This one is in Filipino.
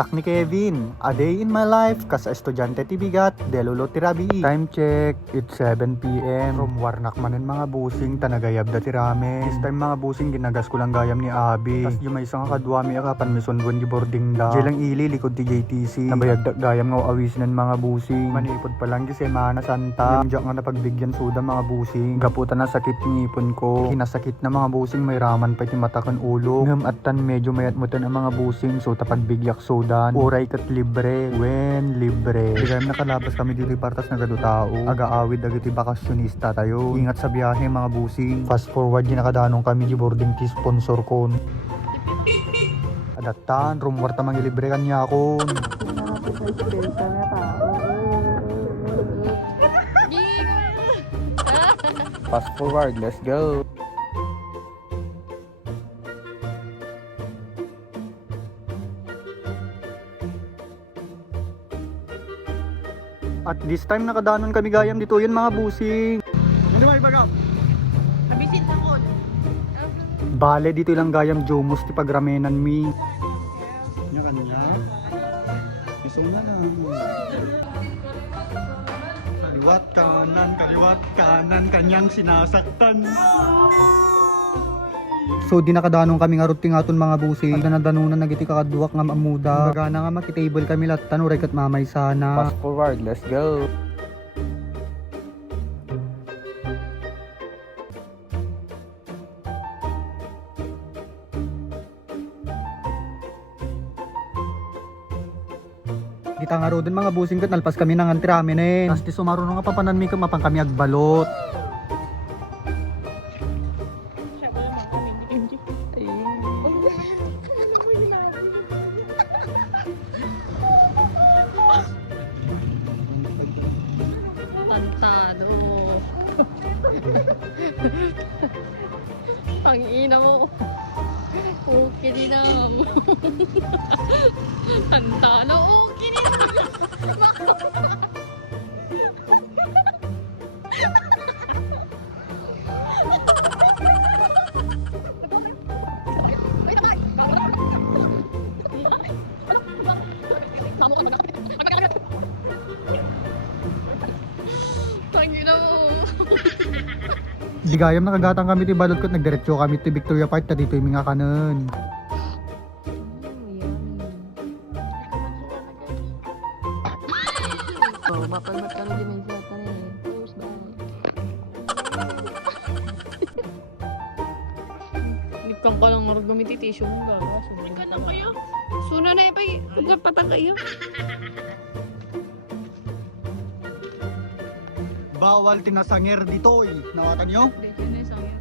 Siak ni Kevin, a day in my life, kas estudyante ti bigat, delulo ti rabi. Time check, it's 7 p.m. From Warnak manen mga busing, tanagayab da ti ramen. This time mga busing, ginagas ko lang gayam ni Abi. Tas yung may isang kadwami akapan, may sunduan di boarding da. Jelang ili, likod ti JTC. Nabayag da gayam nga awisinan mga busing. Manipod pa lang di Semana Santa. Yung nga napagbigyan suda mga busing. Gaputan na sakit ng ipon ko. Kinasakit na mga busing, may raman pa ti matakan ulo. Ngam at tan medyo mayat mutan ang mga busing, so tapagbigyak sudan. Uray kat libre, when libre. Di kaya nakalabas kami dito partas na gado tao. Aga-awid agiti bakasyonista tayo. Ingat sa biyahe mga busing. Fast forward ginakadanong kami di boarding ti sponsor kon. Adatan, rumwarta mga libre kanya kon. Fast forward, let's go. At this time nakadanon kami gayam dito yun mga busing. Hindi mo ibagaw. Nabisit na ko. Bale dito lang gayam jomos ti pagramenan mi. Kanya kanya. Isa na lang. Kaliwat kanan, kanyang sinasaktan. So di nakadanong kami nga ruting aton mga busing. Ang nadanunan nagiti kakaduwak nga mamuda. Bagana nga makitable kami latan uray kat mamay sana. Fast forward, let's go. Kita nga ro din mga busing kat nalpas kami nang antramin eh. Tas ti sumaro nga papanan mi mapang kami agbalot. Tantado. Pangina mo. Okay din lang. Tantado. Okay din lang. Pangina mo. Di gayam nakagatang kami ti balot kot nagdiretso kami ti Victoria Park ta dito yung mga kanon. Oh, mapalmat ka na din sa tanin. Tapos ba? Nikang ka lang marag gamitin tissue mo gawa. Ika na kayo. Suna na ipay. Huwag patang kayo. Bawal tinasangir dito eh. Nawatan nyo? Dito na yung sangya.